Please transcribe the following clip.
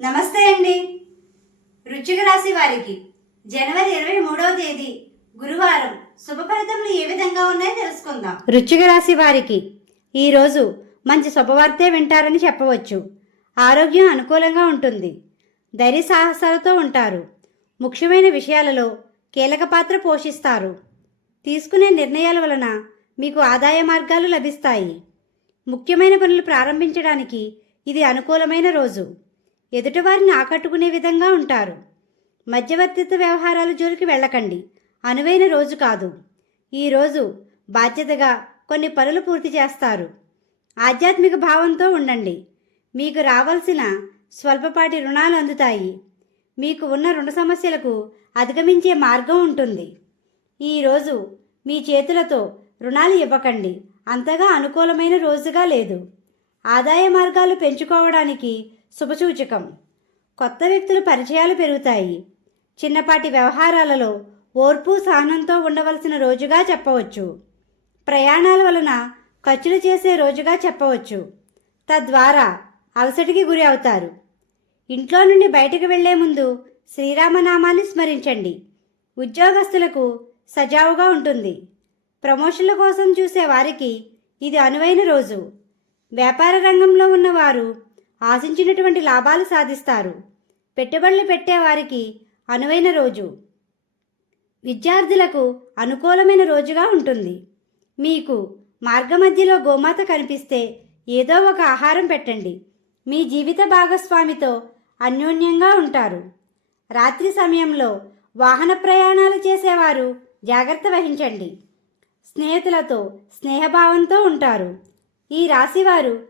నమస్తే అండి. వృచ్చిక రాశి వారికి జనవరి ఇరవై మూడవ తేదీ గురువారం శుభ ఫలితములు ఏ విధంగా ఉన్నాయో తెలుసుకుందాం. వృచ్చిక రాశి వారికి ఈరోజు మంచి శుభవార్తే వింటారని చెప్పవచ్చు. ఆరోగ్యం అనుకూలంగా ఉంటుంది. ధైర్య సాహసాలతో ఉంటారు. ముఖ్యమైన విషయాలలో కీలక పాత్ర పోషిస్తారు. తీసుకునే నిర్ణయాల వలన మీకు ఆదాయ మార్గాలు లభిస్తాయి. ముఖ్యమైన పనులు ప్రారంభించడానికి ఇది అనుకూలమైన రోజు. ఎదుటివారిని ఆకట్టుకునే విధంగా ఉంటారు. మధ్యవర్తిత్వ వ్యవహారాల జోలికి వెళ్ళకండి. అనువైన రోజు కాదు. ఈరోజు బాధ్యతగా కొన్ని పనులు పూర్తి చేస్తారు. ఆధ్యాత్మిక భావంతో ఉండండి. మీకు రావాల్సిన స్వల్పపాటి రుణాలు అందుతాయి. మీకు ఉన్న రుణ సమస్యలకు అధిగమించే మార్గం ఉంటుంది. ఈరోజు మీ చేతులతో రుణాలు ఇవ్వకండి. అంతగా అనుకూలమైన రోజుగా లేదు. ఆదాయ మార్గాలు పెంచుకోవడానికి శుభసూచకం. కొత్త వ్యక్తుల పరిచయాలు పెరుగుతాయి. చిన్నపాటి వ్యవహారాలలో ఓర్పు సహనంతో ఉండవలసిన రోజుగా చెప్పవచ్చు. ప్రయాణాల వలన ఖర్చులు చేసే రోజుగా చెప్పవచ్చు. తద్వారా అలసటికి గురి అవుతారు. ఇంట్లో నుండి బయటకు వెళ్ళే ముందు శ్రీరామనామాన్ని స్మరించండి. ఉద్యోగస్తులకు సజావుగా ఉంటుంది. ప్రమోషన్ల కోసం చూసే వారికి ఇది అనువైన రోజు. వ్యాపార రంగంలో ఉన్నవారు ఆశించినటువంటి లాభాలు సాధిస్తారు. పెట్టుబడులు పెట్టేవారికి అనువైన రోజు. విద్యార్థులకు అనుకూలమైన రోజుగా ఉంటుంది. మీకు మార్గమధ్యలో గోమాత కనిపిస్తే ఏదో ఒక ఆహారం పెట్టండి. మీ జీవిత భాగస్వామితో అన్యోన్యంగా ఉంటారు. రాత్రి సమయంలో వాహన ప్రయాణాలు చేసేవారు జాగ్రత్త వహించండి. స్నేహితులతో స్నేహభావంతో ఉంటారు. ఈ రాశివారు